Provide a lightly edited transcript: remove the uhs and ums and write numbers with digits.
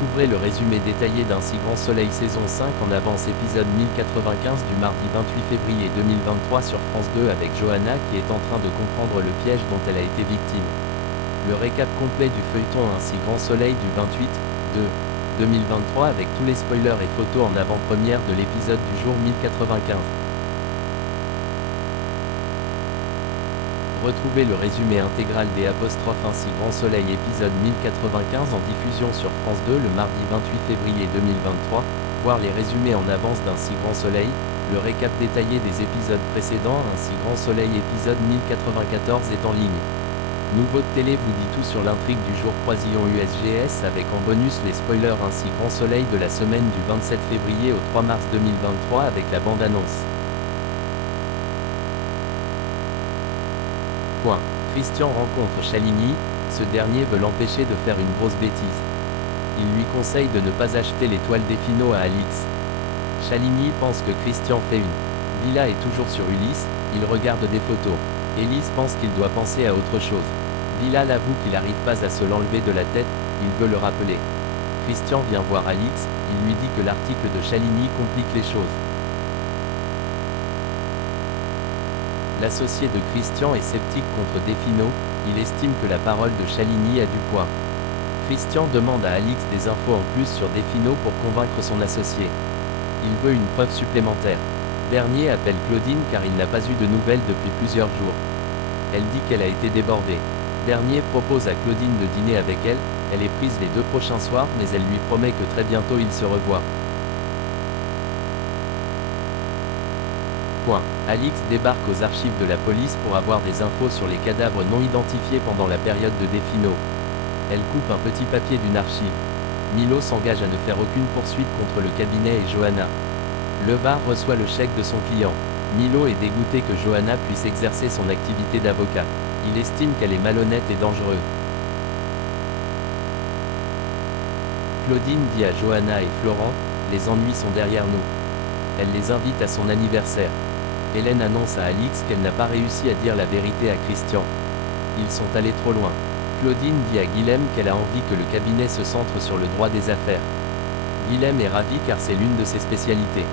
Découvrez le résumé détaillé d'Un si grand soleil saison 5 en avance épisode 1095 du mardi 28 février 2023 sur France 2 avec Johanna qui est en train de comprendre le piège dont elle a été victime. Le récap complet du feuilleton Un si grand soleil du 28/2/2023 avec tous les spoilers et photos en avant-première de l'épisode du jour 1095. Retrouvez le résumé intégral des Un si grand soleil épisode 1095 en diffusion sur France 2 le mardi 28 février 2023, voir les résumés en avance d'Un si grand soleil, le récap détaillé des épisodes précédents. Un si grand soleil épisode 1094 est en ligne. Nouveau de télé vous dit tout sur l'intrigue du jour Croisillon USGS avec en bonus les spoilers Un si grand soleil de la semaine du 27 février au 3 mars 2023 avec la bande-annonce. Christian rencontre Chaligny, ce dernier veut l'empêcher de faire une grosse bêtise. Il lui conseille de ne pas acheter les toiles d'Effinot à Alix. Chaligny pense que Christian fait une villa est toujours sur Ulysse, il regarde des photos. Élise pense qu'il doit penser à autre chose. Villa l'avoue qu'il n'arrive pas à se l'enlever de la tête, il veut le rappeler. Christian vient voir Alix, il lui dit que l'article de Chaligny complique les choses. L'associé de Christian est sceptique contre Defino, il estime que la parole de Chaligny a du poids. Christian demande à Alix des infos en plus sur Defino pour convaincre son associé. Il veut une preuve supplémentaire. Bernier appelle Claudine car il n'a pas eu de nouvelles depuis plusieurs jours. Elle dit qu'elle a été débordée. Bernier propose à Claudine de dîner avec elle, elle est prise les 2 prochains soirs mais elle lui promet que très bientôt ils se revoient. Alix débarque aux archives de la police pour avoir des infos sur les cadavres non identifiés pendant la période de Defino. Elle coupe un petit papier d'une archive. Milo s'engage à ne faire aucune poursuite contre le cabinet et Johanna. Levar reçoit le chèque de son client. Milo est dégoûté que Johanna puisse exercer son activité d'avocat. Il estime qu'elle est malhonnête et dangereuse. Claudine dit à Johanna et Florent, les ennuis sont derrière nous. Elle les invite à son anniversaire. Hélène annonce à Alix qu'elle n'a pas réussi à dire la vérité à Christian. Ils sont allés trop loin. Claudine dit à Guilhem qu'elle a envie que le cabinet se centre sur le droit des affaires. Guilhem est ravi car c'est l'une de ses spécialités.